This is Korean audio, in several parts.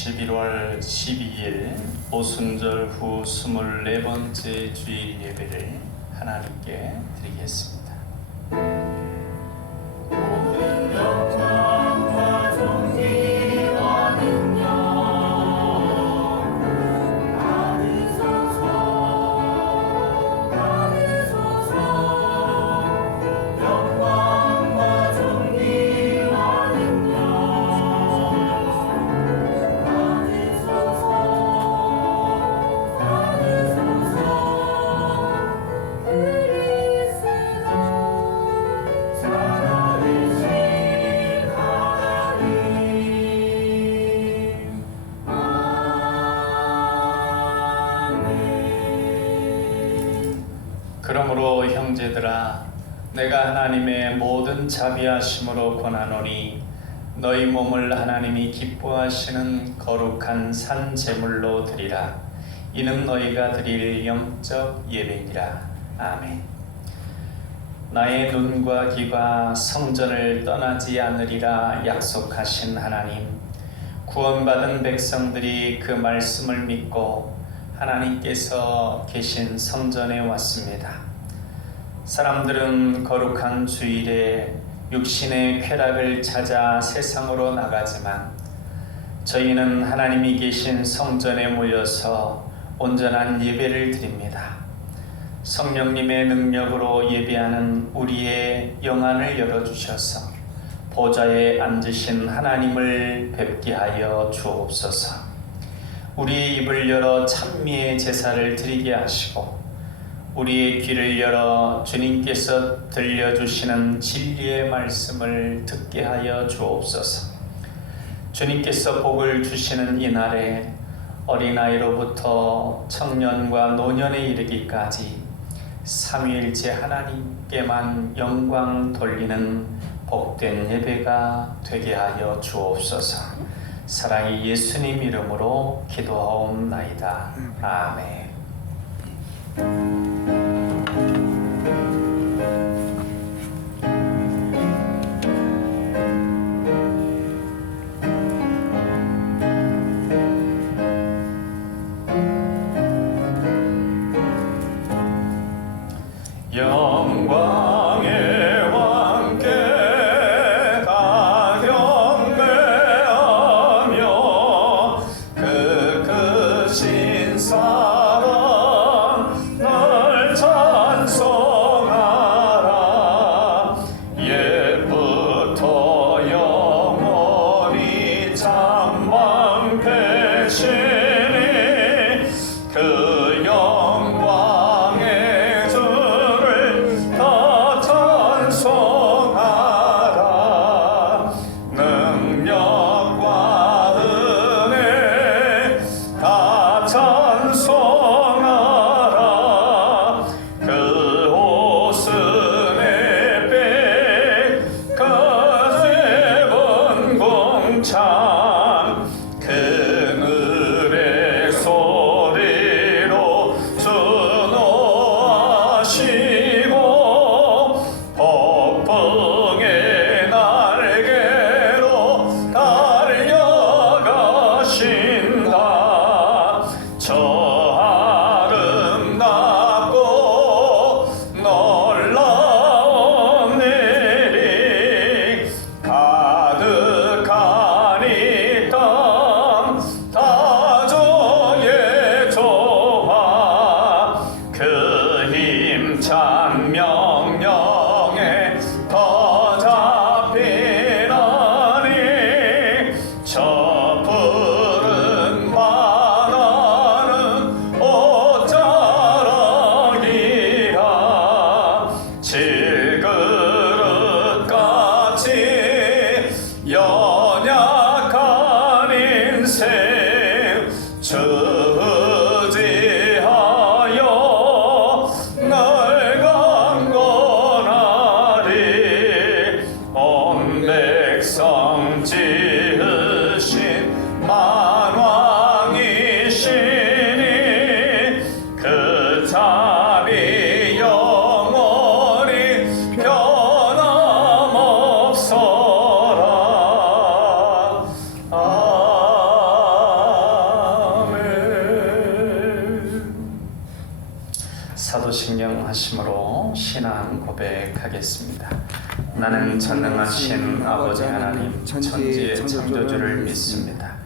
11월 12일 오순절 후 24번째 주일 예배를 하나님께 드리겠습니다. 모든 영광과 존귀와 능력 받으소서, 받으소서. 영광과 존귀와 능력 그러므로 형제들아, 내가 하나님의 모든 자비하심으로 권하노니 너희 몸을 하나님이 기뻐하시는 거룩한 산 제물로 드리라. 이는 너희가 드릴 영적 예배니라. 아멘. 나의 눈과 귀가 성전을 떠나지 않으리라 약속하신 하나님, 구원받은 백성들이 그 말씀을 믿고 하나님께서 계신 성전에 왔습니다. 사람들은 거룩한 주일에 육신의 쾌락을 찾아 세상으로 나가지만 저희는 하나님이 계신 성전에 모여서 온전한 예배를 드립니다. 성령님의 능력으로 예배하는 우리의 영안을 열어주셔서 보좌에 앉으신 하나님을 뵙게 하여 주옵소서. 우리의 입을 열어 찬미의 제사를 드리게 하시고 우리의 귀를 열어 주님께서 들려주시는 진리의 말씀을 듣게 하여 주옵소서. 주님께서 복을 주시는 이날에 어린아이로부터 청년과 노년에 이르기까지 삼위일체 하나님께만 영광 돌리는 복된 예배가 되게 하여 주옵소서. 사랑의 예수님 이름으로 기도하옵나이다. 아멘. 영광의 왕께 다 경배하며 그 크신 사랑 날 찬송하라. 옛부터 영원히 참방패시니 그 영광의 주를 다 찬송하라. 능력과 은혜 다 찬송하라. 그 옷은 햇빛 그 셉은 공창 그늘의 소리로 준호하시고 폭풍의 날개로 달려가신다. 저 아름답고 놀라운 일이 가득한 이 땅 다주의 조화 그 힘찬 명령에 더 잡히나니 저 푸른 바다는 옷자락이라. 질그릇같이 연약한 인생 저지하여 날 강건하리. 온 백성 지으신 만왕이시니 그 자비 영원히 변함없어라. 사도신경하심으로 신앙 고백하겠습니다. 나는 전능하신 아버지 하나님 천지의 창조주를 믿습니다.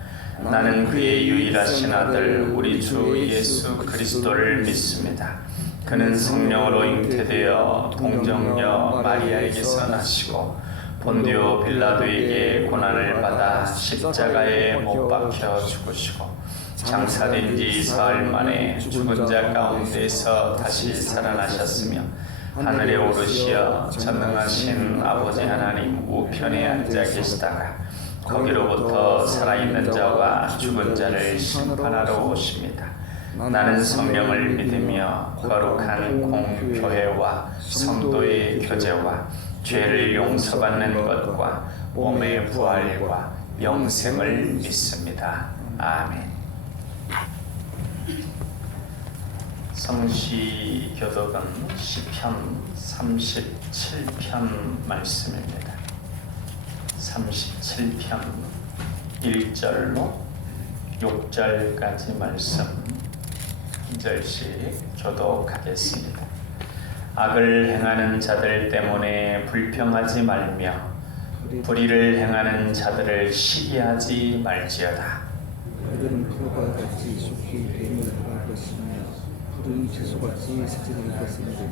나는 그의 유일하신 아들 우리 주 예수 그리스도를 믿습니다. 그는 성령으로 잉태되어 동정녀 마리아에게서 나시고 본디오 빌라도에게 고난을 받아 십자가에 못 박혀 죽으시고 장사된 지 사흘 만에 죽은 자 가운데서 다시 살아나셨으며 하늘에 오르시어 전능하신 아버지 하나님 우편에 앉아 계시다가 거기로부터 살아있는 자와 죽은 자를 심판하러 오십니다. 나는 성령을 믿으며 거룩한 공교회와 성도의 교제와 죄를 용서받는 것과 몸의 부활과 영생을 믿습니다. 아멘. 성시 교독은 시편 37편 말씀입니다. 37편 1절로 6절까지 말씀 한 절씩 교독하겠습니다. 악을 행하는 자들 때문에 불평하지 말며 불의를 행하는 자들을 시기하지 말지어다. 그들은 풀과 같이 속히 뱀을 할 것이며 푸른 채소같이 새집을 것입니다.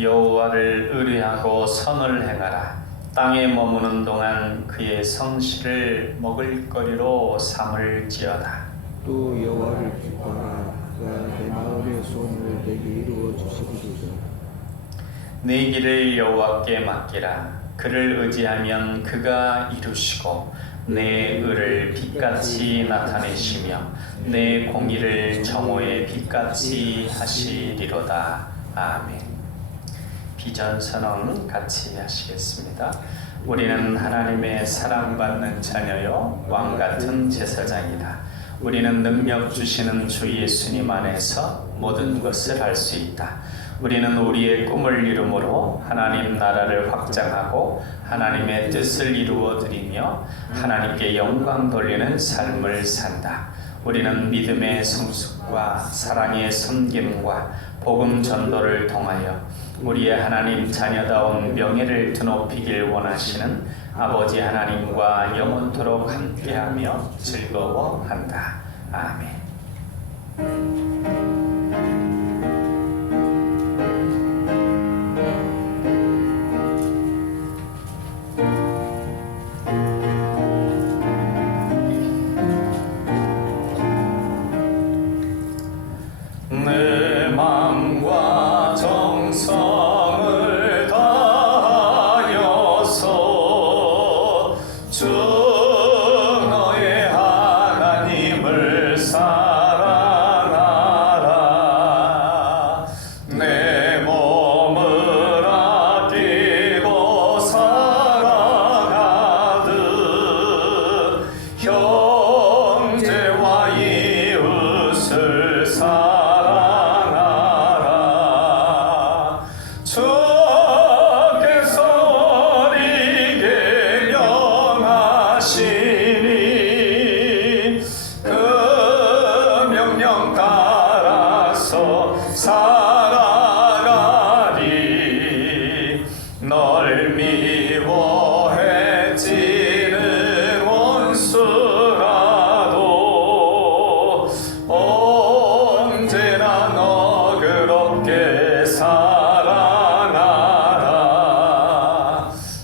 여호와를 의뢰하고 선을 행하라. 땅에 머무는 동안 그의 성실을 먹을거리로 삼을지어다. 또 여호와를 기뻐하라. 그가 내 마음의 소원을 내게 이루어 주시리로다. 내 길을 여호와께 맡기라. 그를 의지하면 그가 이루시고 내 의를 빛같이 나타내시며 내 공의를 정오의 빛같이 하시리로다. 아멘. 비전 선언 같이 하시겠습니다. 우리는 하나님의 사랑받는 자녀요 왕같은 제사장이다. 우리는 능력 주시는 주 예수님 안에서 모든 것을 할 수 있다. 우리는 우리의 꿈을 이루므로 하나님 나라를 확장하고 하나님의 뜻을 이루어 드리며 하나님께 영광 돌리는 삶을 산다. 우리는 믿음의 성숙과 사랑의 섬김과 복음 전도를 통하여 우리의 하나님 자녀다운 명예를 드높이길 원하시는 아버지 하나님과 영원토록 함께하며 즐거워한다. 아멘. 내 마음과 정성을 다하여서 주 너의 하나님을 사랑하라. 내 몸을 아끼고 사랑하듯 형제와 이웃을 사랑하라. 주께서 우리에게 명하시니 그 명령 따라서 살아가리. 널 미워해지는 원수라도 언제나 너그럽게 사랑하라.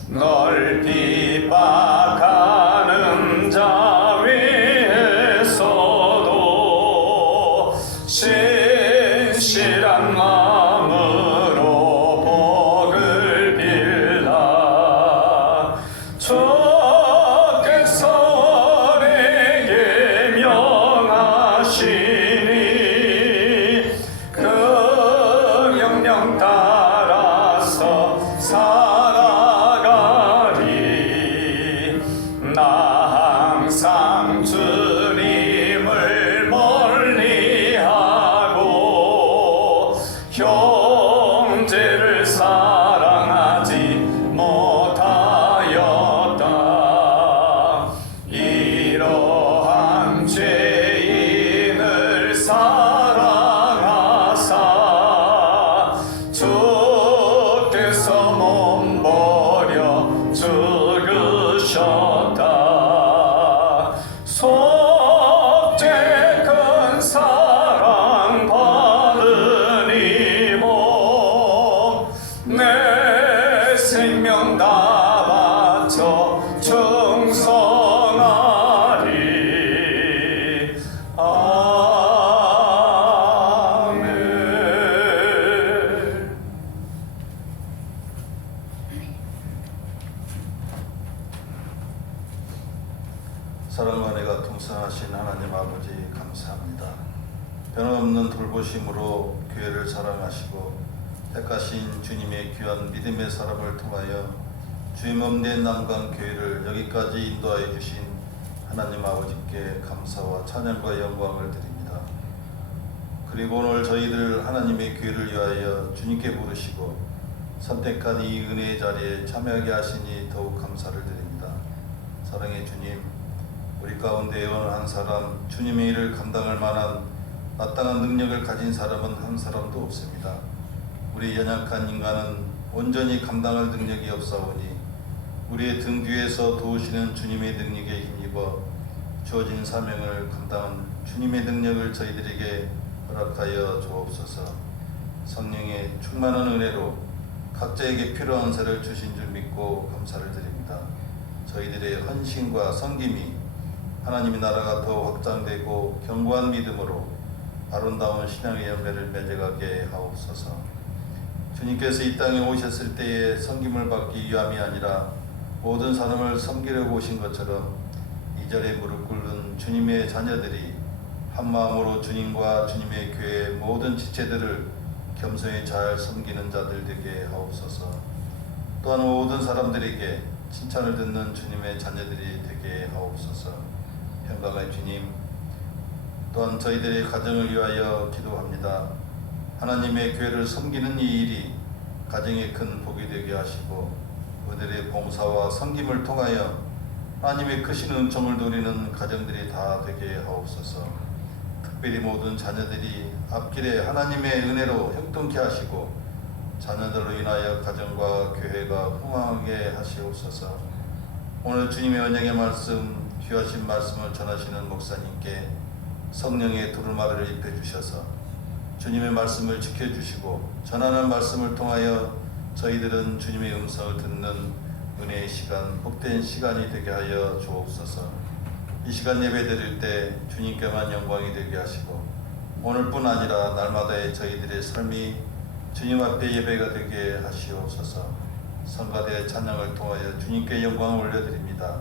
널 핍박하는 자 위에서도 신실한 마음으로 복을 빌라. 주께서 내게 명하시니 그 명령 따라서 살아가리. 나 항상 주님을 멀리하고 형제를 사랑하지 못하였다. 이러한 죄인을 사랑하사 땅에서 충성하리. 아멘. 사랑과 은혜가 통성하신 하나님 아버지 감사합니다. 변함없는 돌보심으로 교회를 사랑하시고 택하신 주님의 귀한 믿음의 사람을 통하여 주임없는 남강 교회를 여기까지 인도하여 주신 하나님 아버지께 감사와 찬양과 영광을 드립니다. 그리고 오늘 저희들 하나님의 교회를 위하여 주님께 부르시고 선택한 이 은혜의 자리에 참여하게 하시니 더욱 감사를 드립니다. 사랑의 주님, 우리 가운데 어느 한 사람 주님의 일을 감당할 만한 마땅한 능력을 가진 사람은 한 사람도 없습니다. 우리 연약한 인간은 온전히 감당할 능력이 없사오니 우리의 등 뒤에서 도우시는 주님의 능력에 힘입어 주어진 사명을 감당한 주님의 능력을 저희들에게 허락하여 주옵소서. 성령의 충만한 은혜로 각자에게 필요한 새를 주신 줄 믿고 감사를 드립니다. 저희들의 헌신과 섬김이 하나님의 나라가 더 확장되고 견고한 믿음으로 아름다운 신앙의 열매를 맺어가게 하옵소서. 주님께서 이 땅에 오셨을 때에 섬김을 받기 위함이 아니라 모든 사람을 섬기려고 오신 것처럼 이 자리에 무릎 꿇는 주님의 자녀들이 한 마음으로 주님과 주님의 교회의 모든 지체들을 겸손히 잘 섬기는 자들 되게 하옵소서. 또한 모든 사람들에게 칭찬을 듣는 주님의 자녀들이 되게 하옵소서. 평강의 주님, 또한 저희들의 가정을 위하여 기도합니다. 하나님의 교회를 섬기는 이 일이 가정에 큰 복이 되게 하시고 그들의 봉사와 섬김을 통하여 하나님의 크신 은총을 누리는 가정들이 다 되게 하옵소서. 특별히 모든 자녀들이 앞길에 하나님의 은혜로 형통케 하시고 자녀들로 인하여 가정과 교회가 흥황하게 하시옵소서. 오늘 주님의 언약의 말씀, 귀하신 말씀을 전하시는 목사님께 성령의 두루마리를 입혀주셔서 주님의 말씀을 지켜주시고 전하는 말씀을 통하여 저희들은 주님의 음성을 듣는 은혜의 시간, 복된 시간이 되게 하여 주옵소서. 이 시간 예배 드릴 때 주님께만 영광이 되게 하시고 오늘뿐 아니라 날마다의 저희들의 삶이 주님 앞에 예배가 되게 하시옵소서. 성가대의 찬양을 통하여 주님께 영광을 올려드립니다.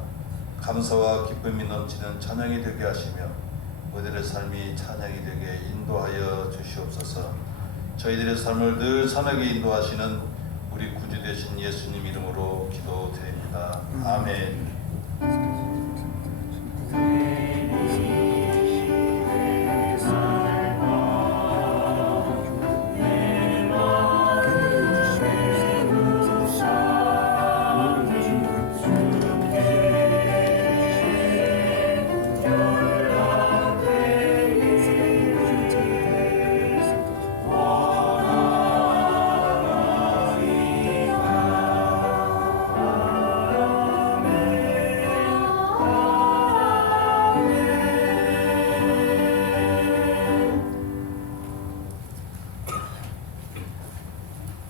감사와 기쁨이 넘치는 찬양이 되게 하시며 우리들의 삶이 찬양이 되게 인도하여 주시옵소서. 저희들의 삶을 늘 선하게 인도하시는 우리 구주 되신 예수님 이름으로 기도드립니다. 아멘.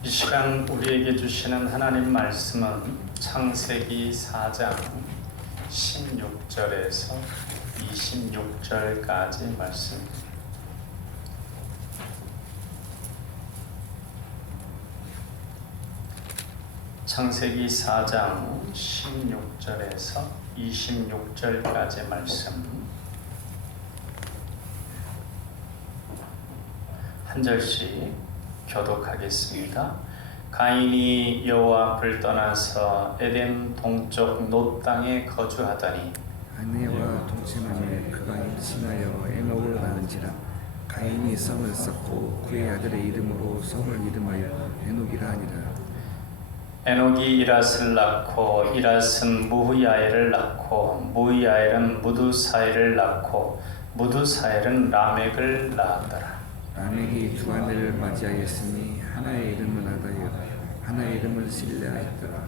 이 시간 우리에게 주시는 하나님 말씀은 창세기 4장 16절에서 26절까지 말씀입니다. 창세기 4장 16절에서 26절까지 말씀 한 절씩 교독하겠습니다. 가인이 여호와 앞을 떠나서 에덴 동쪽 놋 땅에 거주하더니 아내와 동침하며 그가 임신하여 에녹을 낳은지라. 가인이 성을 쌓고 그의 아들의 이름으로 성을 이름하여 에녹이라 하니라. 에녹이 이랏을 낳고 이랏은 무후야엘을 낳고 무후야엘은 무두사엘을 낳고 무두사엘은 라멕을 낳았더라. 라멕이 두 아내를 맞이하였으니 하나의 이름은 아다요 하나의 이름은 실레하였더라.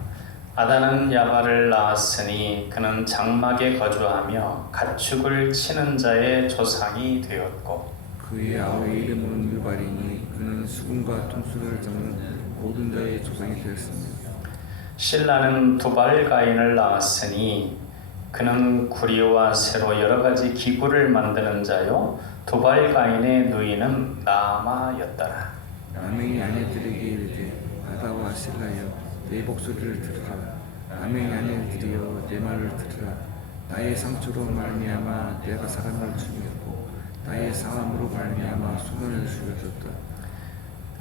아다는 야발을 낳았으니 그는 장막에 거주하며 가축을 치는 자의 조상이 되었고 그의 아우의 이름은 유발이니 그는 수금과 통수를 잡는 모든 자의 조상이 되었습니다. 실라는 두발 가인을 낳았으니 그는 구리와 쇠로 여러 가지 기구를 만드는 자요 두발 가인의 누이는 나아마였더라. 라멕의 아내들에게 이르되 아다와 실라여 내 목소리를 들으라. 라멕의 아내들이여 내 말을 들으라. 나의 상처로 말미암아 내가 사람을 죽였고 나의 상함으로 말미암아 소년을 죽여줬다.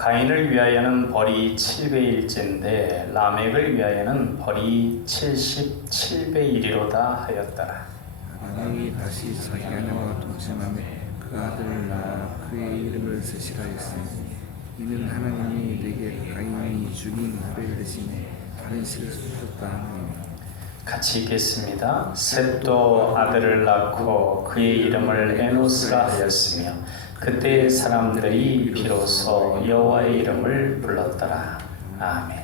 가인을 위하여는 벌이 7배일진데 라멕을 위하여는 벌이 77배 1이로다 하였더라. 라멕이 다시 자기 아내와 동침하며 그 아들을 낳아 그의 이름을 셋이라 했으니 이는 하나님이 내게 가인이 죽인 아벨 대신에 다른 씨를 주셨다 하느니라. 같이 읽겠습니다. 셋도 아들을 낳고 그의 이름을 에노스라 하였으며 그때 사람들이 비로소 여호와의 이름을 불렀더라. 아멘.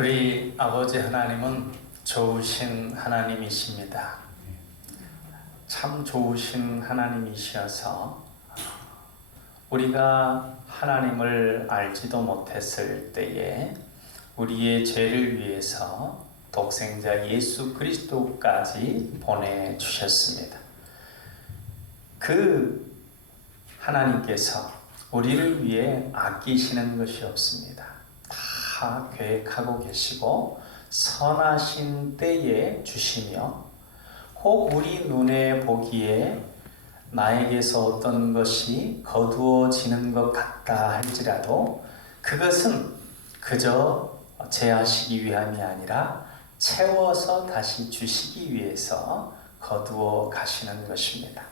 우리 아버지 하나님은 좋으신 하나님이십니다. 참 좋으신 하나님이셔서 우리가 하나님을 알지도 못했을 때에 우리의 죄를 위해서 독생자 예수 그리스도까지 보내주셨습니다. 그 하나님께서 우리를 위해 아끼시는 것이 없습니다. 다 계획하고 계시고 선하신 때에 주시며, 혹 우리 눈에 보기에 나에게서 어떤 것이 거두어지는 것 같다 할지라도 그것은 그저 제하시기 위함이 아니라 채워서 다시 주시기 위해서 거두어 가시는 것입니다.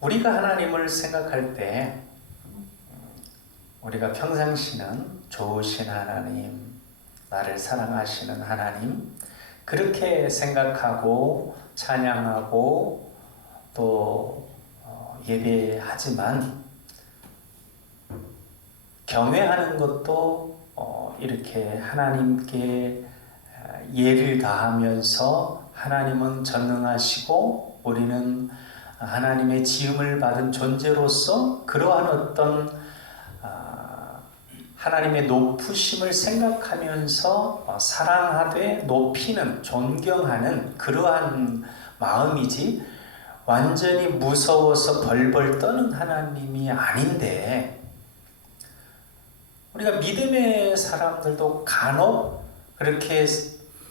우리가 하나님을 생각할 때 우리가 평상시는 좋으신 하나님, 나를 사랑하시는 하나님, 그렇게 생각하고 찬양하고 또 예배하지만, 경외하는 것도 이렇게 하나님께 예를 다하면서 하나님은 전능하시고 우리는 하나님의 지음을 받은 존재로서 그러한 어떤 하나님의 높으심을 생각하면서 사랑하되 높이는, 존경하는 그러한 마음이지, 완전히 무서워서 벌벌 떠는 하나님이 아닌데, 우리가 믿음의 사람들도 간혹 그렇게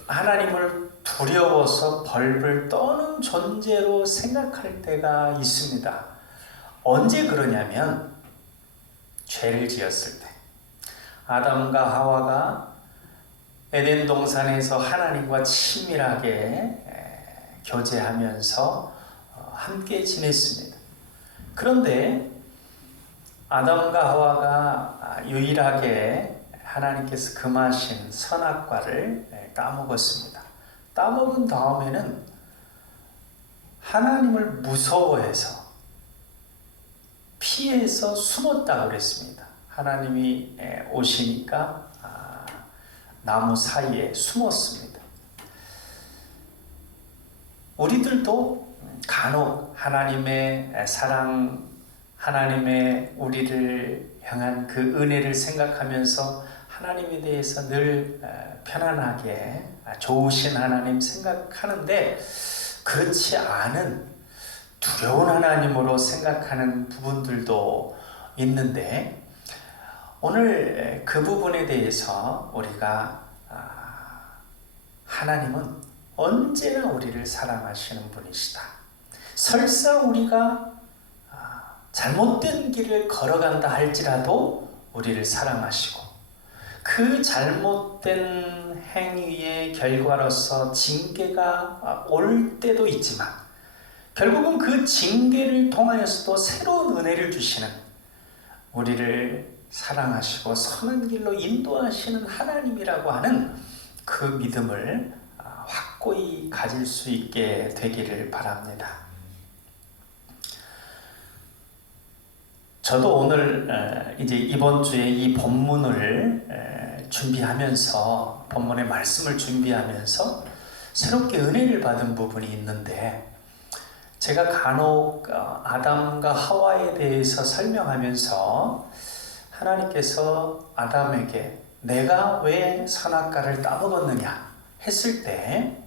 하나님을 두려워서 벌벌 떠는 존재로 생각할 때가 있습니다. 언제 그러냐면 죄를 지었을 때, 아담과 하와가 에덴 동산에서 하나님과 친밀하게 교제하면서 함께 지냈습니다. 그런데 아담과 하와가 유일하게 하나님께서 금하신 선악과를 따먹었습니다. 따먹은 다음에는 하나님을 무서워해서 피해서 숨었다고 그랬습니다. 하나님이 오시니까 나무 사이에 숨었습니다. 우리들도 간혹 하나님의 사랑, 하나님의 우리를 향한 그 은혜를 생각하면서 하나님에 대해서 늘 편안하게 좋으신 하나님 생각하는데, 그렇지 않은 두려운 하나님으로 생각하는 부분들도 있는데, 오늘 그 부분에 대해서 우리가 하나님은 언제나 우리를 사랑하시는 분이시다. 설사 우리가 잘못된 길을 걸어간다 할지라도 우리를 사랑하시고, 그 잘못된 행위의 결과로서 징계가 올 때도 있지만 결국은 그 징계를 통하여서도 새로운 은혜를 주시는, 우리를 사랑하시고 선한 길로 인도하시는 하나님이라고 하는 그 믿음을 확고히 가질 수 있게 되기를 바랍니다. 저도 오늘 이제 이번 주에 이 본문을 준비하면서, 본문의 말씀을 준비하면서 새롭게 은혜를 받은 부분이 있는데, 제가 간혹 아담과 하와에 대해서 설명하면서 하나님께서 아담에게 내가 왜 선악과를 따먹었느냐 했을 때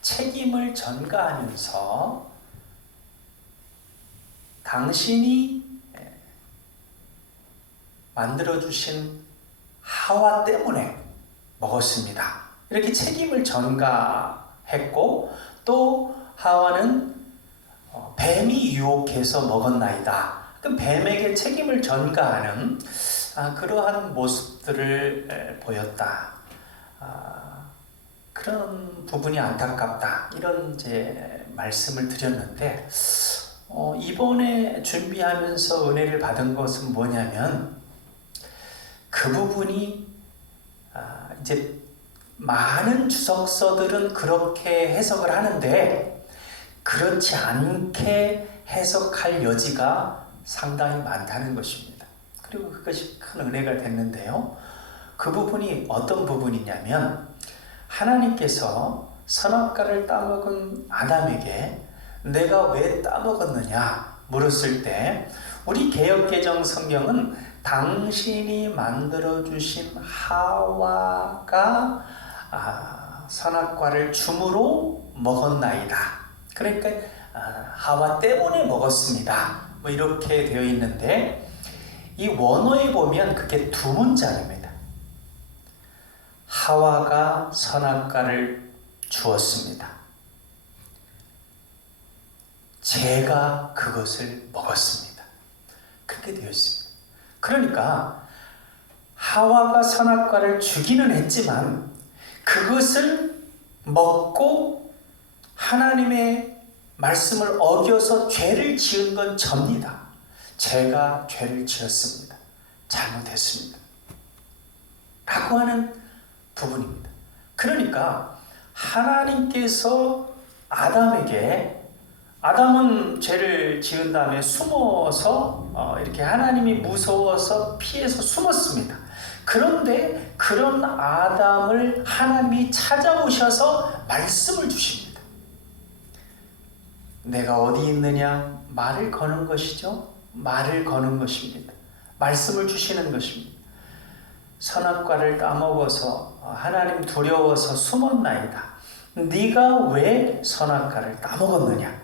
책임을 전가하면서 당신이 만들어주신 하와 때문에 먹었습니다, 이렇게 책임을 전가했고, 또 하와는 뱀이 유혹해서 먹었나이다, 그 뱀에게 책임을 전가하는 그러한 모습들을 보였다. 그런 부분이 안타깝다, 이런 이제 말씀을 드렸는데, 이번에 준비하면서 은혜를 받은 것은 뭐냐면, 그 부분이 이제 많은 주석서들은 그렇게 해석을 하는데 그렇지 않게 해석할 여지가 상당히 많다는 것입니다. 그리고 그것이 큰 은혜가 됐는데요. 그 부분이 어떤 부분이냐면, 하나님께서 선악과를 따먹은 아담에게 내가 왜 따먹었느냐 물었을 때, 우리 개역개정 성경은 당신이 만들어주신 하와가 선악과를 줌으로 먹었나이다. 그러니까 하와 때문에 먹었습니다, 뭐 이렇게 되어 있는데 이 원어에 보면 그게 두 문장입니다. 하와가 선악과를 주었습니다. 제가 그것을 먹었습니다. 그렇게 되어 있습니다. 그러니까 하와가 선악과를 주기는 했지만 그것을 먹고 하나님의 말씀을 어겨서 죄를 지은 건 접니다. 제가 죄를 지었습니다. 잘못했습니다. 라고 하는 부분입니다. 그러니까 하나님께서 아담은 죄를 지은 다음에 숨어서 이렇게 하나님이 무서워서 피해서 숨었습니다. 그런데 그런 아담을 하나님이 찾아오셔서 말씀을 주십니다. 내가 어디 있느냐? 말을 거는 것이죠. 말을 거는 것입니다. 말씀을 주시는 것입니다. 선악과를 따먹어서 하나님 두려워서 숨었나이다. 네가 왜 선악과를 따먹었느냐?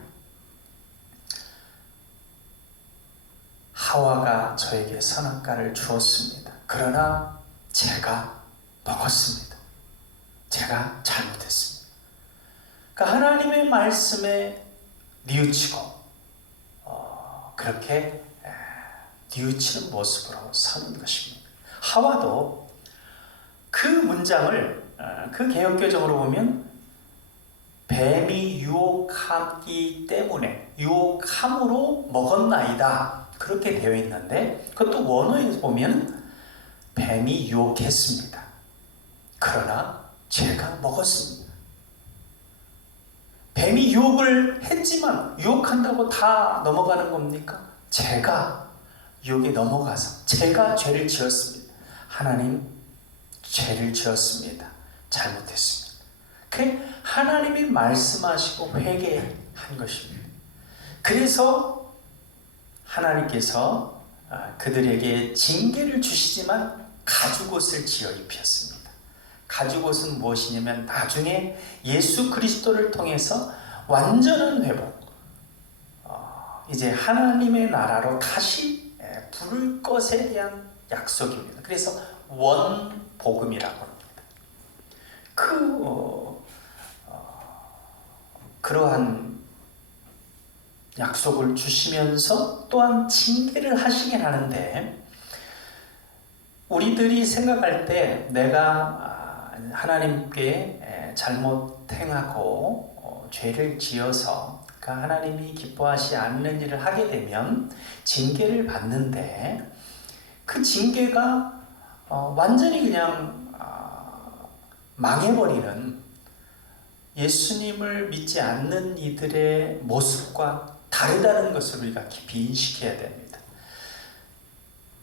하와가 저에게 선악과를 주었습니다. 그러나 제가 먹었습니다. 제가 잘못했습니다. 그러니까 하나님의 말씀에 뉘우치고 그렇게 뉘우치는 모습으로 사는 것입니다. 하와도 그 문장을 그 개역개정으로 보면 뱀이 유혹하기 때문에 유혹함으로 먹었나이다 그렇게 되어 있는데 그것도 원어에서 보면 뱀이 유혹했습니다. 그러나 제가 먹었습니다. 뱀이 유혹을 했지만 유혹한다고 다 넘어가는 겁니까? 제가 유혹에 넘어가서 제가 죄를 지었습니다. 하나님 죄를 지었습니다. 잘못했습니다. 그 하나님이 말씀하시고 회개한 것입니다. 그래서 하나님께서 그들에게 징계를 주시지만 가죽옷을 지어 입혔습니다. 가죽옷은 무엇이냐면 나중에 예수 그리스도를 통해서 완전한 회복, 이제 하나님의 나라로 다시 부를 것에 대한 약속입니다. 그래서 원복음이라고 합니다. 그러한 약속을 주시면서 또한 징계를 하시긴 하는데 우리들이 생각할 때 내가 하나님께 잘못 행하고 죄를 지어서 하나님이 기뻐하지 않는 일을 하게 되면 징계를 받는데 그 징계가 완전히 그냥 망해버리는 예수님을 믿지 않는 이들의 모습과 다르다는 것을 우리가 깊이 인식해야 됩니다.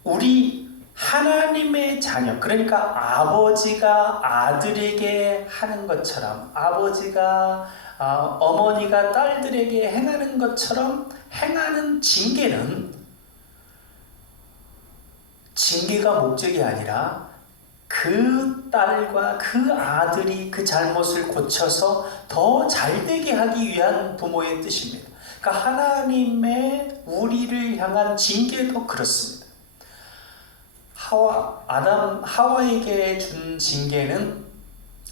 우리 하나님의 자녀, 그러니까 아버지가 아들에게 하는 것처럼 어머니가 딸들에게 행하는 것처럼 행하는 징계가 목적이 아니라 그 딸과 그 아들이 그 잘못을 고쳐서 더 잘되게 하기 위한 부모의 뜻입니다. 그러니까 하나님의 우리를 향한 징계도 그렇습니다. 하와에게 준 징계는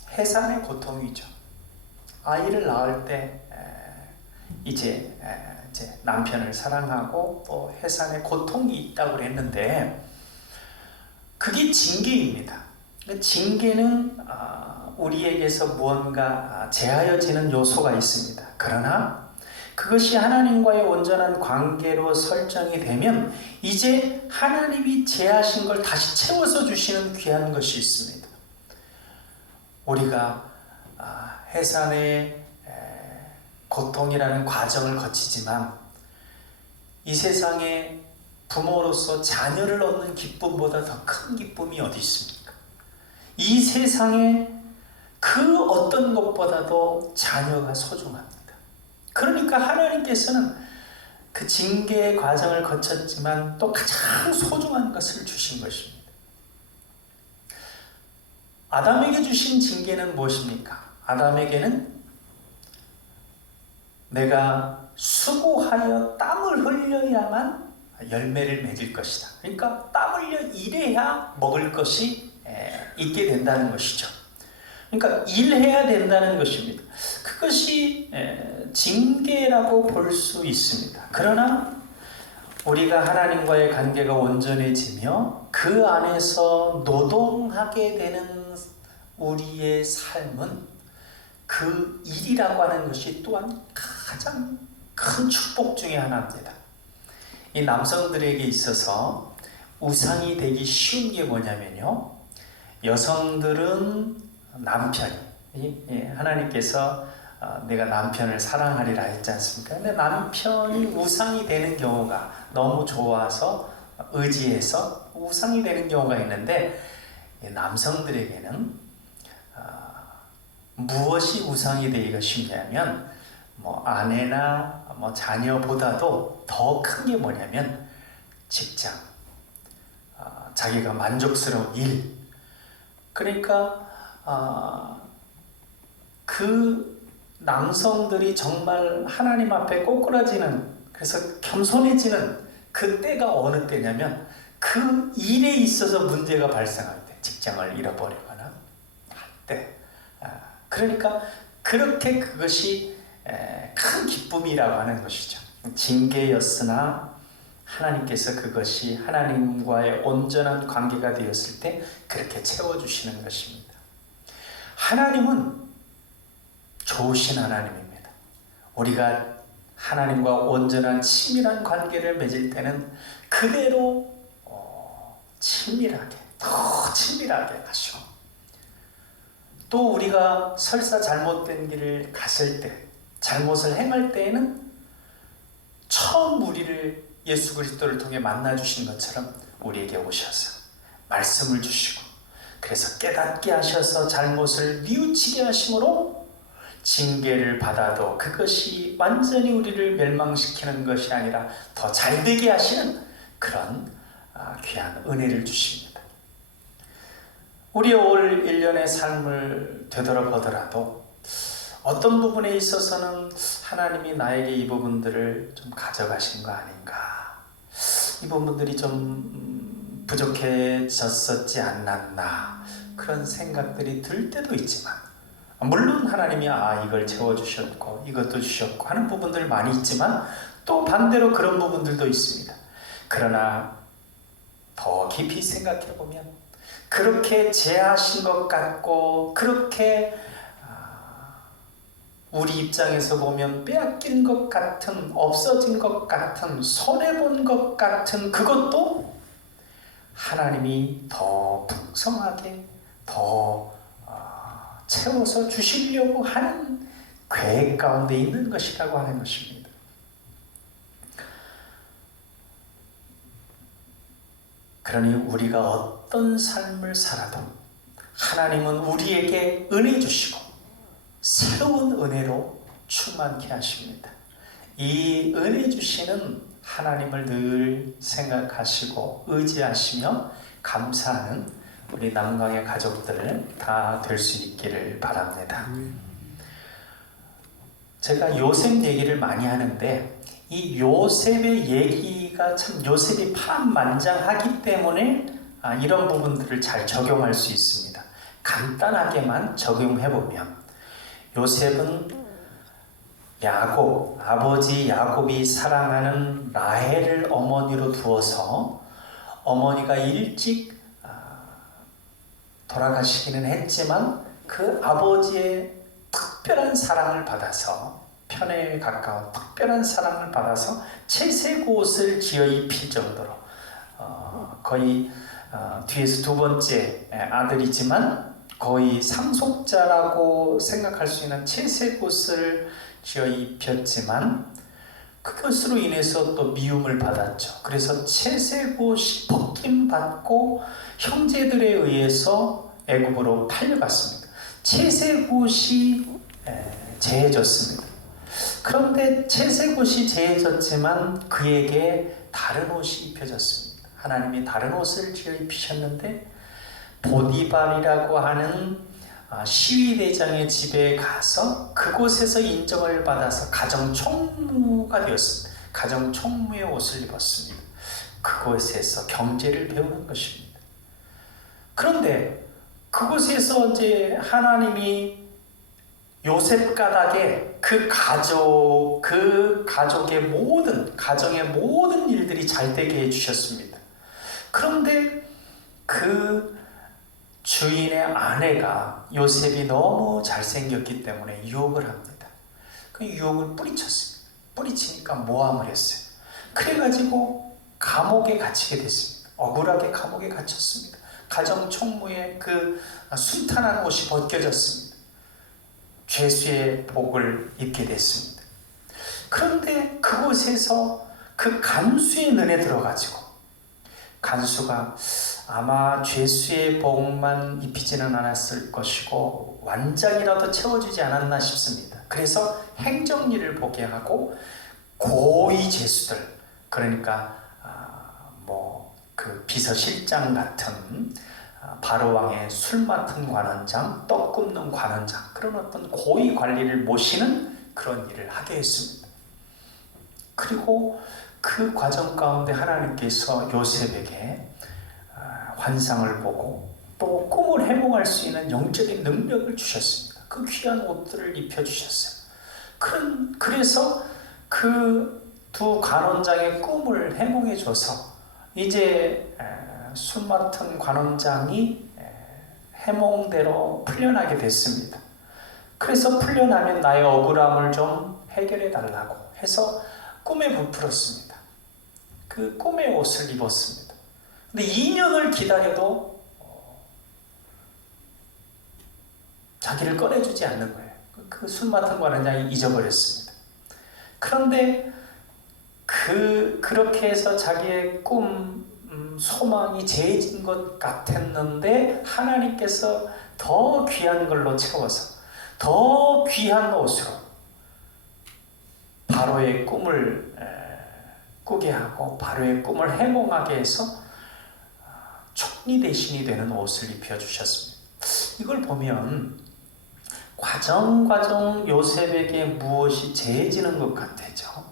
해산의 고통이죠. 아이를 낳을 때 이제 남편을 사랑하고 또 해산의 고통이 있다고 했는데 그게 징계입니다. 징계는 우리에게서 무언가 제하여지는 요소가 있습니다. 그러나 그것이 하나님과의 온전한 관계로 설정이 되면 이제 하나님이 제하신 걸 다시 채워서 주시는 귀한 것이 있습니다. 우리가 해산의 고통이라는 과정을 거치지만 이 세상에 부모로서 자녀를 얻는 기쁨보다 더 큰 기쁨이 어디 있습니까? 이 세상에 그 어떤 것보다도 자녀가 소중합니다. 그러니까 하나님께서는 그 징계의 과정을 거쳤지만 또 가장 소중한 것을 주신 것입니다. 아담에게 주신 징계는 무엇입니까? 아담에게는 내가 수고하여 땀을 흘려야만 열매를 맺을 것이다. 그러니까 땀 흘려 일해야 먹을 것이 있게 된다는 것이죠. 그러니까 일해야 된다는 것입니다. 그것이 징계라고 볼 수 있습니다. 그러나 우리가 하나님과의 관계가 온전해지며 그 안에서 노동하게 되는 우리의 삶은 그 일이라고 하는 것이 또한 가장 큰 축복 중에 하나입니다. 이 남성들에게 있어서 우상이 되기 쉬운 게 뭐냐면요, 여성들은 남편이 하나님께서 내가 남편을 사랑하리라 했지 않습니까? 근데 남편이 우상이 되는 경우가 너무 좋아서 의지해서 우상이 되는 경우가 있는데, 남성들에게는 무엇이 우상이 되기가 쉽냐면 아내나 자녀보다도 더 큰 게 뭐냐면 직장, 자기가 만족스러운 일. 그러니까 그 남성들이 정말 하나님 앞에 꼬꾸라지는, 그래서 겸손해지는 그 때가 어느 때냐면 그 일에 있어서 문제가 발생할 때, 직장을 잃어버리거나 할 때. 그러니까 그렇게 그것이 큰 기쁨이라고 하는 것이죠. 징계였으나 하나님께서 그것이 하나님과의 온전한 관계가 되었을 때 그렇게 채워주시는 것입니다. 하나님은 좋으신 하나님입니다. 우리가 하나님과 온전한 친밀한 관계를 맺을 때는 그대로 친밀하게, 더 친밀하게 하시고, 또 우리가 설사 잘못된 길을 갔을 때, 잘못을 행할 때에는 처음 우리를 예수 그리스도를 통해 만나주신 것처럼 우리에게 오셔서 말씀을 주시고, 그래서 깨닫게 하셔서 잘못을 뉘우치게 하심으로 징계를 받아도 그것이 완전히 우리를 멸망시키는 것이 아니라 더 잘되게 하시는 그런 귀한 은혜를 주십니다. 우리의 올 1년의 삶을 되돌아보더라도 어떤 부분에 있어서는 하나님이 나에게 이 부분들을 좀 가져가신 거 아닌가, 이 부분들이 좀 부족해졌었지 않았나, 그런 생각들이 들 때도 있지만, 물론 하나님이 이걸 채워주셨고 이것도 주셨고 하는 부분들 많이 있지만 또 반대로 그런 부분들도 있습니다. 그러나 더 깊이 생각해 보면 그렇게 제하신 것 같고, 그렇게 우리 입장에서 보면 빼앗긴 것 같은, 없어진 것 같은, 손해본 것 같은 그것도 하나님이 더 풍성하게, 더 채워서 주시려고 하는 계획 가운데 있는 것이라고 하는 것입니다. 그러니 우리가 어떤 삶을 살아도 하나님은 우리에게 은혜 주시고 새로운 은혜로 충만케 하십니다. 이 은혜 주시는 하나님을 늘 생각하시고 의지하시며 감사하는 우리 남강의 가족들 다 될 수 있기를 바랍니다. 제가 요셉 얘기를 많이 하는데 이 요셉의 얘기가 참 요셉이 파란만장하기 때문에 이런 부분들을 잘 적용할 수 있습니다. 간단하게만 적용해보면, 요셉은 야곱, 아버지 야곱이 사랑하는 라헬을 어머니로 두어서 어머니가 일찍 돌아가시기는 했지만 그 아버지의 특별한 사랑을 받아서, 편에 가까운 특별한 사랑을 받아서 채색 옷을 지어 입힐 정도로 거의 뒤에서 두 번째 아들이지만 거의 상속자라고 생각할 수 있는 채색 옷을 지어 입혔지만 그것으로 인해서 또 미움을 받았죠. 그래서 채색 옷이 벗김받고 형제들에 의해서 애굽으로 팔려갔습니다. 채색 옷이 제해졌습니다. 그런데 채색 옷이 제해졌지만 그에게 다른 옷이 입혀졌습니다. 하나님이 다른 옷을 지어 입히셨는데 보디발이라고 하는 시위대장의 집에 가서 그곳에서 인정을 받아서 가정총무가 되었습니다. 가정총무의 옷을 입었습니다. 그곳에서 경제를 배우는 것입니다. 그런데 그곳에서 이제 하나님이 요셉 가닥에 그 가족의 가정의 모든 일들이 잘 되게 해주셨습니다. 그런데 그 주인의 아내가 요셉이 너무 잘생겼기 때문에 유혹을 합니다. 그 유혹을 뿌리쳤습니다. 뿌리치니까 모함을 했어요. 그래가지고 감옥에 갇히게 됐습니다. 억울하게 감옥에 갇혔습니다. 가정총무의 그 순탄한 옷이 벗겨졌습니다. 죄수의 복을 입게 됐습니다. 그런데 그곳에서 그 간수의 눈에 들어가지고 간수가 아마 죄수의 복만 입히지는 않았을 것이고 완장이라도 채워주지 않았나 싶습니다. 그래서 행정일을 보게 하고 고위 죄수들, 그러니까 그 비서실장 같은 바로왕의 술 맡은 관원장, 떡 굽는 관원장, 그런 어떤 고위 관리를 모시는 그런 일을 하게 했습니다. 그리고 그 과정 가운데 하나님께서 요셉에게 환상을 보고 또 꿈을 해몽할 수 있는 영적인 능력을 주셨습니다. 그 귀한 옷들을 입혀주셨어요. 그래서 그 두 관원장의 꿈을 해몽해줘서 이제 술 맡은 관원장이 해몽대로 풀려나게 됐습니다. 그래서 풀려나면 나의 억울함을 좀 해결해 달라고 해서 꿈에 부풀었습니다. 그 꿈의 옷을 입었습니다. 근데 2년을 기다려도 자기를 꺼내주지 않는 거예요. 그 술 맡은 관원장이 잊어버렸습니다. 그런데 그렇게 해서 자기의 소망이 재해진 것 같았는데 하나님께서 더 귀한 걸로 채워서 더 귀한 옷으로 바로의 꿈을 꾸게 하고 바로의 꿈을 해몽하게 해서 총리 대신이 되는 옷을 입혀주셨습니다. 이걸 보면 과정 요셉에게 무엇이 재해지는 것 같아죠.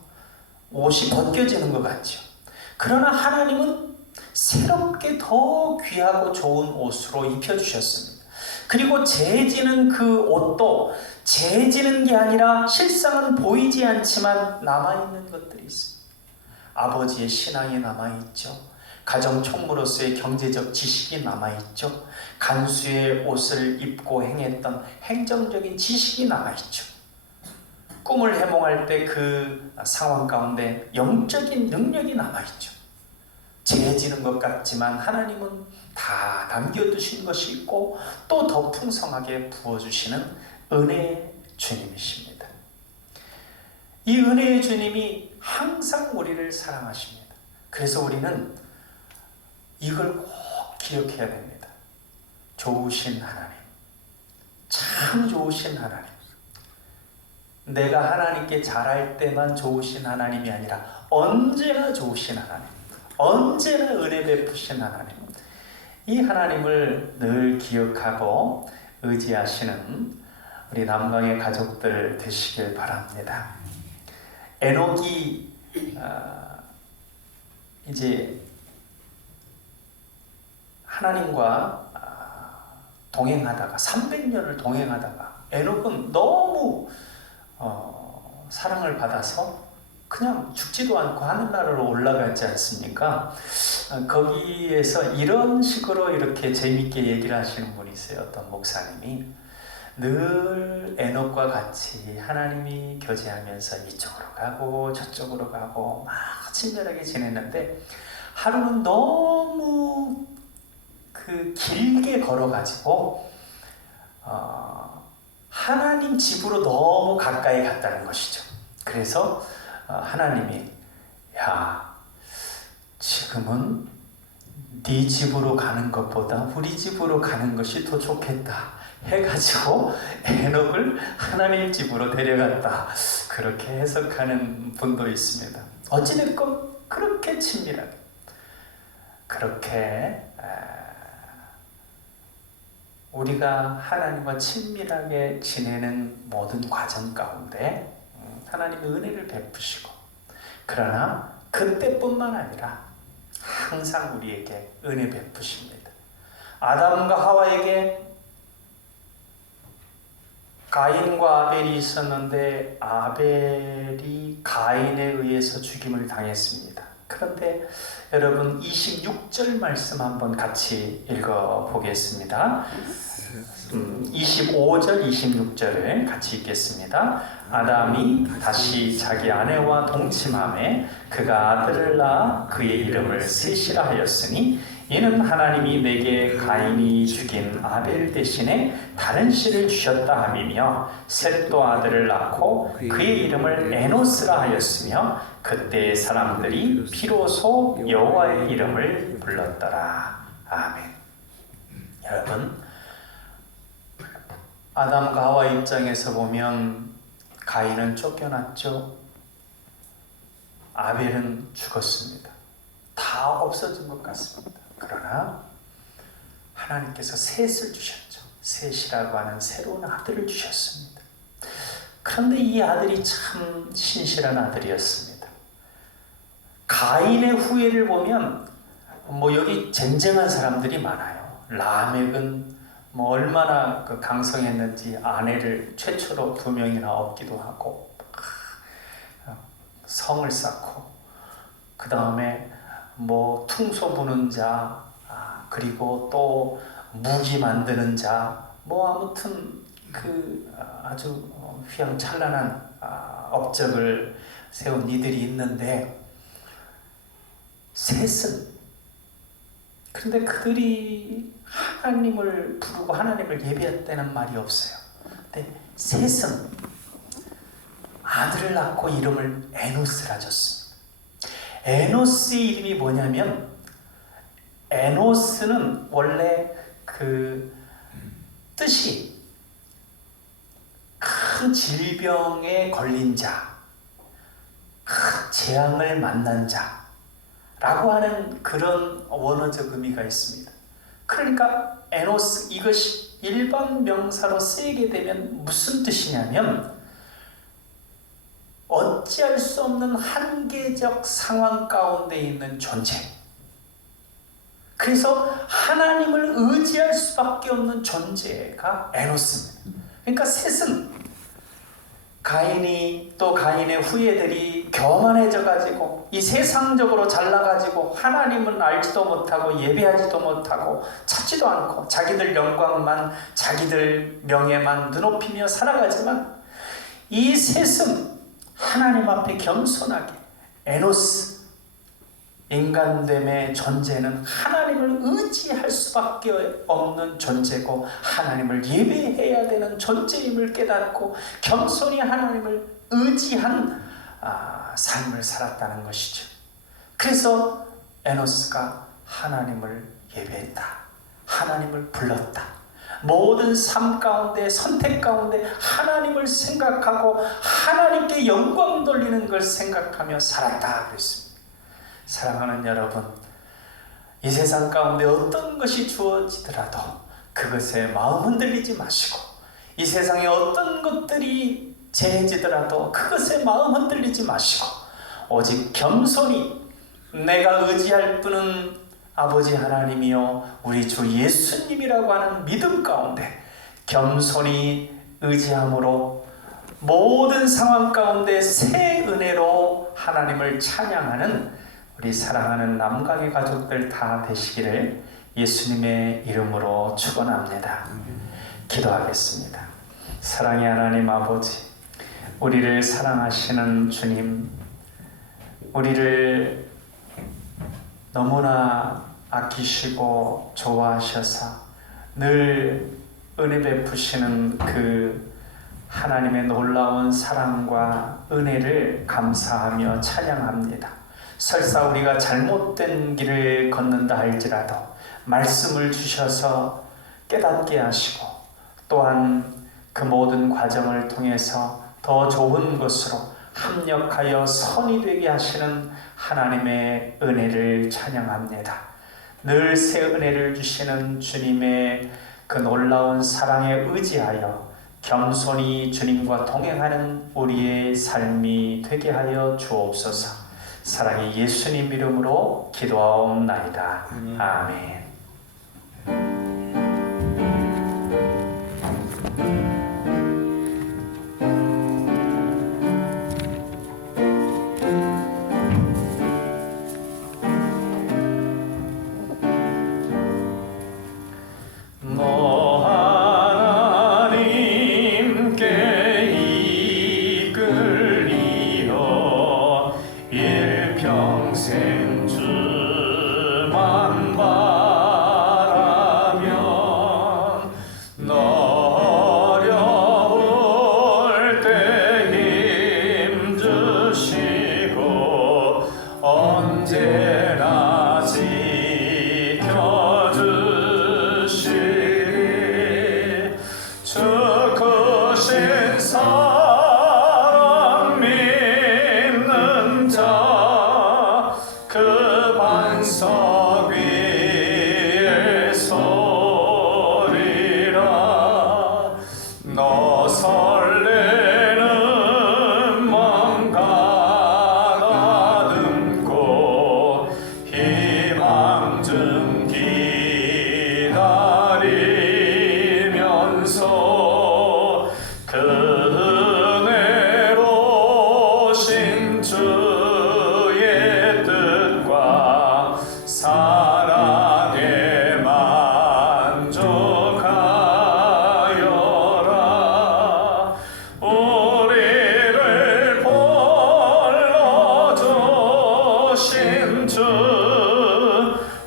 옷이 벗겨지는 것 같죠. 그러나 하나님은 새롭게 더 귀하고 좋은 옷으로 입혀주셨습니다. 그리고 재해지는 그 옷도 재해지는 게 아니라 실상은 보이지 않지만 남아있는 것들이 있습니다. 아버지의 신앙이 남아있죠. 가정총무로서의 경제적 지식이 남아있죠. 간수의 옷을 입고 행했던 행정적인 지식이 남아있죠. 꿈을 해몽할 때 그 상황 가운데 영적인 능력이 남아있죠. 재해지는 것 같지만 하나님은 다 남겨두신 것이 있고 또 더 풍성하게 부어주시는 은혜의 주님이십니다. 이 은혜의 주님이 항상 우리를 사랑하십니다. 그래서 우리는 이걸 꼭 기억해야 됩니다. 좋으신 하나님, 참 좋으신 하나님. 내가 하나님께 잘할 때만 좋으신 하나님이 아니라 언제나 좋으신 하나님, 언제나 은혜 베푸신 하나님, 이 하나님을 늘 기억하고 의지하시는 우리 남강의 가족들 되시길 바랍니다. 에녹이 이제 하나님과 동행하다가 300년을 동행하다가 에녹은 너무 사랑을 받아서 그냥 죽지도 않고 하늘나라로 올라갔지 않습니까? 거기에서 이런 식으로 이렇게 재밌게 얘기를 하시는 분이 있어요. 어떤 목사님이 늘 에녹과 같이 하나님이 교제하면서 이쪽으로 가고 저쪽으로 가고 막 친절하게 지냈는데 하루는 너무 길게 걸어가지고 하나님 집으로 너무 가까이 갔다는 것이죠. 그래서 하나님이 야, 지금은 네 집으로 가는 것보다 우리 집으로 가는 것이 더 좋겠다 해가지고 에녹을 하나님 집으로 데려갔다. 그렇게 해석하는 분도 있습니다. 어찌됐건 그렇게 친밀하게 그렇게 우리가 하나님과 친밀하게 지내는 모든 과정 가운데 하나님의 은혜를 베푸시고, 그러나 그때뿐만 아니라 항상 우리에게 은혜 베푸십니다. 아담과 하와에게 가인과 아벨이 있었는데 아벨이 가인에 의해서 죽임을 당했습니다. 그런데 여러분 26절 말씀 한번 같이 읽어보겠습니다. 25절 26절을 같이 읽겠습니다. 아담이 다시 자기 아내와 동침하매 그가 아들을 낳아 그의 이름을 셋이라 하였으니 이는 하나님이 내게 가인이 죽인 아벨 대신에 다른 씨를 주셨다 함이며, 셋도 아들을 낳고 그의 이름을 에노스라 하였으며 그때 사람들이 비로소 여호와의 이름을 불렀더라. 아멘. 여러분, 아담과 하와 입장에서 보면 가인은 쫓겨났죠. 아벨은 죽었습니다. 다 없어진 것 같습니다. 그러나 하나님께서 셋을 주셨죠. 셋이라고 하는 새로운 아들을 주셨습니다. 그런데 이 아들이 참 신실한 아들이었습니다. 가인의 후예를 보면 여기 쟁쟁한 사람들이 많아요. 라멕은 얼마나 강성했는지 아내를 최초로 2명이나 얻기도 하고 성을 쌓고, 그 다음에 퉁소 부는 자, 그리고 또 무기 만드는 자, 아무튼 아주 휘황찬란한 업적을 세운 이들이 있는데, 셋은, 그런데 그들이 하나님을 부르고 하나님을 예배했다는 말이 없어요. 근데 셋은 아들을 낳고 이름을 에노스라 줬습니다. 에노스의 이름이 뭐냐면, 에노스는 원래 그 뜻이 큰 질병에 걸린 자, 큰 재앙을 만난 자라고 하는 그런 원어적 의미가 있습니다. 그러니까 에노스, 이것이 일반 명사로 쓰이게 되면 무슨 뜻이냐면, 어찌할 수 없는 한계적 상황 가운데 있는 존재. 그래서 하나님을 의지할 수밖에 없는 존재가 에노스입니다. 그러니까 셋은 가인이 또 가인의 후예들이 교만해져 가지고 이 세상적으로 잘나가지고 하나님은 알지도 못하고 예배하지도 못하고 찾지도 않고 자기들 영광만, 자기들 명예만 눈높이며 살아가지만, 이 셋은 하나님 앞에 겸손하게, 에노스, 인간됨의 존재는 하나님을 의지할 수밖에 없는 존재고 하나님을 예배해야 되는 존재임을 깨닫고 겸손히 하나님을 의지한 삶을 살았다는 것이죠. 그래서 에노스가 하나님을 예배했다, 하나님을 불렀다. 모든 삶 가운데, 선택 가운데 하나님을 생각하고 하나님께 영광 돌리는 걸 생각하며 살았다 그랬습니다. 사랑하는 여러분, 이 세상 가운데 어떤 것이 주어지더라도 그것에 마음 흔들리지 마시고, 이 세상에 어떤 것들이 재해지더라도 그것에 마음 흔들리지 마시고, 오직 겸손히 내가 의지할 분은 아버지 하나님이요 우리 주 예수님이라고 하는 믿음 가운데 겸손히 의지함으로 모든 상황 가운데 새 은혜로 하나님을 찬양하는 우리 사랑하는 남강의 가족들 다 되시기를 예수님의 이름으로 축원합니다. 기도하겠습니다. 사랑의 하나님 아버지, 우리를 사랑하시는 주님, 우리를 너무나 아끼시고 좋아하셔서 늘 은혜 베푸시는 그 하나님의 놀라운 사랑과 은혜를 감사하며 찬양합니다. 설사 우리가 잘못된 길을 걷는다 할지라도 말씀을 주셔서 깨닫게 하시고, 또한 그 모든 과정을 통해서 더 좋은 것으로 합력하여 선이 되게 하시는 하나님의 은혜를 찬양합니다. 늘 새 은혜를 주시는 주님의 그 놀라운 사랑에 의지하여 겸손히 주님과 동행하는 우리의 삶이 되게 하여 주옵소서. 사랑의 예수님 이름으로 기도하옵나이다. 아멘. 평생 주만 바라면 너 어려울 때 힘 주시고 언제나 지켜주시리. 주 크신 사랑 믿는 자 그 반석 위에 서리라. 너 설레는 맘 가다듬고 희망 좀 기다리면서 그 은혜로 신주 사랑에 만족하여라. 우리를 불러주신 주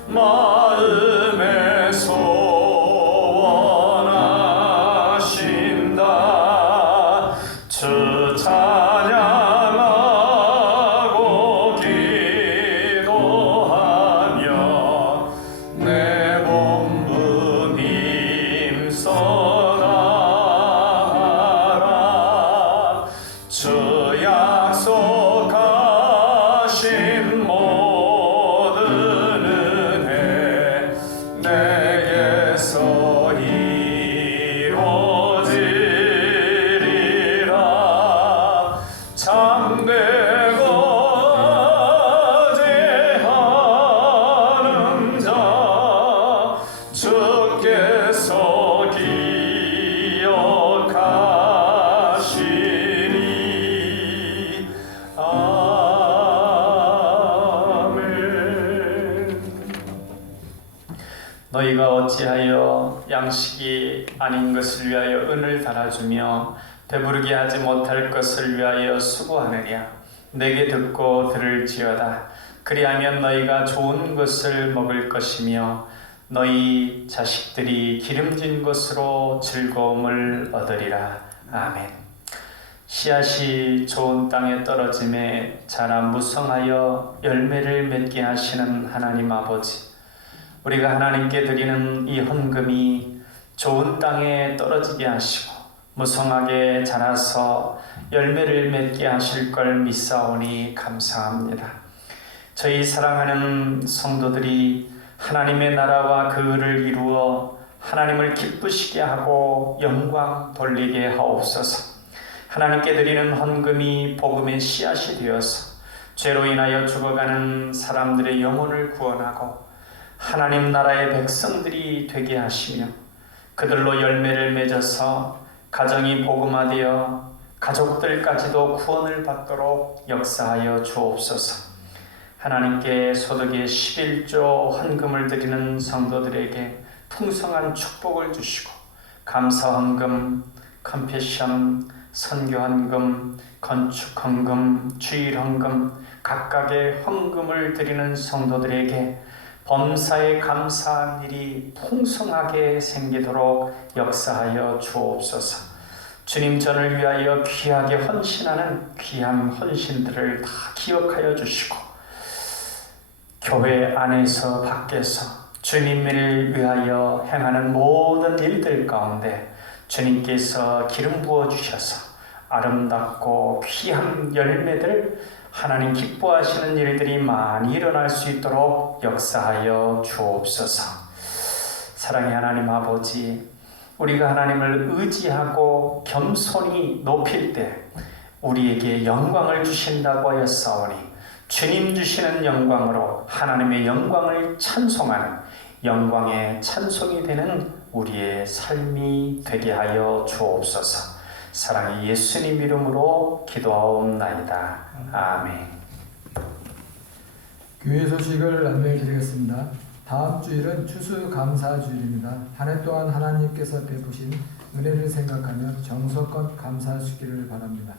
마음에 소원하신다. 주 찬양하고 내 본분 힘써나가라. 주 약속하신 모든 은혜 내게서 이루어지리라. 참되고 어제하는 자 주께서 기억하시리. 아멘. 너희가 어찌하여 양식이 아닌 것을 위하여 은을 달아주며 배부르게 하지 못할 것을 위하여 수고하느냐. 내게 듣고 들을지어다. 그리하면 너희가 좋은 것을 먹을 것이며 너희 자식들이 기름진 것으로 즐거움을 얻으리라. 아멘. 씨앗이 좋은 땅에 떨어짐에 자라 무성하여 열매를 맺게 하시는 하나님 아버지, 우리가 하나님께 드리는 이 헌금이 좋은 땅에 떨어지게 하시고 무성하게 자라서 열매를 맺게 하실 걸 믿사오니 감사합니다. 저희 사랑하는 성도들이 하나님의 나라와 그 의를 이루어 하나님을 기쁘시게 하고 영광 돌리게 하옵소서. 하나님께 드리는 헌금이 복음의 씨앗이 되어서 죄로 인하여 죽어가는 사람들의 영혼을 구원하고 하나님 나라의 백성들이 되게 하시며 그들로 열매를 맺어서 가정이 복음화되어 가족들까지도 구원을 받도록 역사하여 주옵소서. 하나님께 소득의 11조 헌금을 드리는 성도들에게 풍성한 축복을 주시고 감사 헌금, 컴패션, 선교 헌금, 건축 헌금, 주일 헌금, 각각의 헌금을 드리는 성도들에게 범사에 감사한 일이 풍성하게 생기도록 역사하여 주옵소서. 주님 전을 위하여 귀하게 헌신하는 귀한 헌신들을 다 기억하여 주시고 교회 안에서 밖에서 주님을 위하여 행하는 모든 일들 가운데 주님께서 기름 부어 주셔서 아름답고 귀한 열매들, 하나님 기뻐하시는 일들이 많이 일어날 수 있도록 역사하여 주옵소서. 사랑의 하나님 아버지, 우리가 하나님을 의지하고 겸손히 높일 때 우리에게 영광을 주신다고 하였사오니 주님 주시는 영광으로 하나님의 영광을 찬송하는 영광의 찬송이 되는 우리의 삶이 되게 하여 주옵소서. 사랑의 예수님 이름으로 기도하옵나이다. 아멘. 교회 소식을 안내해 드리겠습니다. 다음 주일은 추수감사주일입니다. 한 해 동안 하나님께서 베푸신 은혜를 생각하며 정성껏 감사할 수 있기를 바랍니다.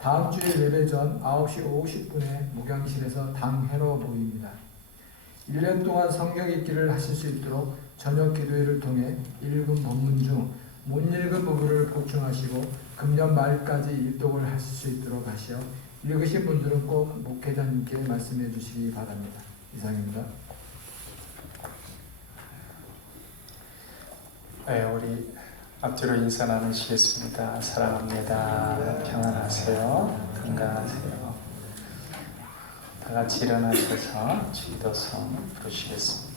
다음 주일 예배 전 9시 50분에 목양실에서 당회로 모입니다. 1년 동안 성경 읽기를 하실 수 있도록 저녁 기도회를 통해 읽은 본문 중 못 읽은 부분을 보충하시고 금년 말까지 일독을 하실 수 있도록 하시어 읽으신 분들은 꼭 목회자님께 말씀해 주시기 바랍니다. 이상입니다. 네, 우리 앞뒤로 인사 나누시겠습니다. 사랑합니다. 평안하세요. 건강하세요. 다 같이 일어나셔서 기도성 부르시겠습니다.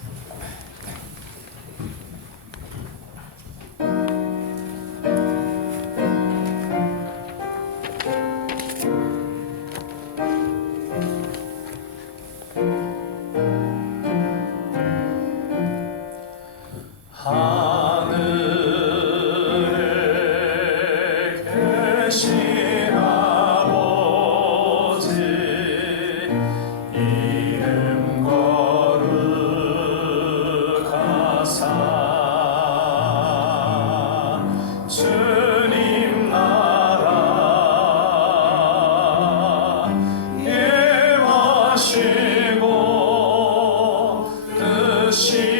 하늘에 계신 아버지 이름 거룩하사 주님 나라 임하시고 뜻이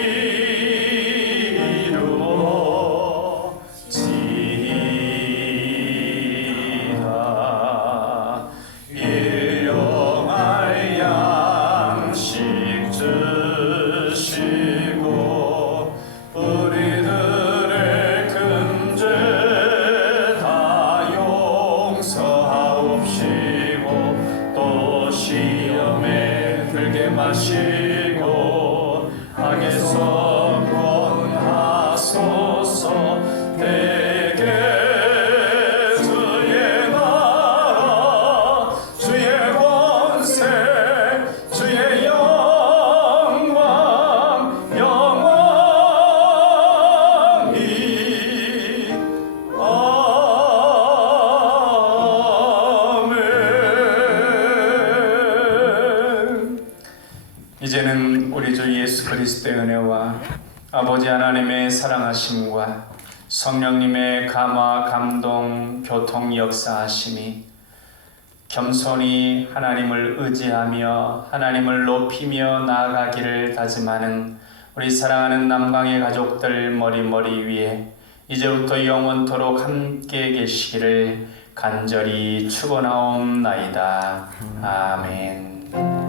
일용할 양식 주시고 우리들의 근죄 다 용서하옵시고 또 시험에 들게 마시고 악에서 구원하소서. 대개 주의 나라 주의 권세 주의 영광 영원히 아멘. 이제는 우리 주 예수 그리스도의 은혜와 아버지 하나님의 사랑하심과 성령님의 감화, 감동, 교통 역사하심이 겸손히 하나님을 의지하며 하나님을 높이며 나아가기를 다짐하는 우리 사랑하는 남강의 가족들 머리머리 위에 이제부터 영원토록 함께 계시기를 간절히 축원하옵나이다. 아멘.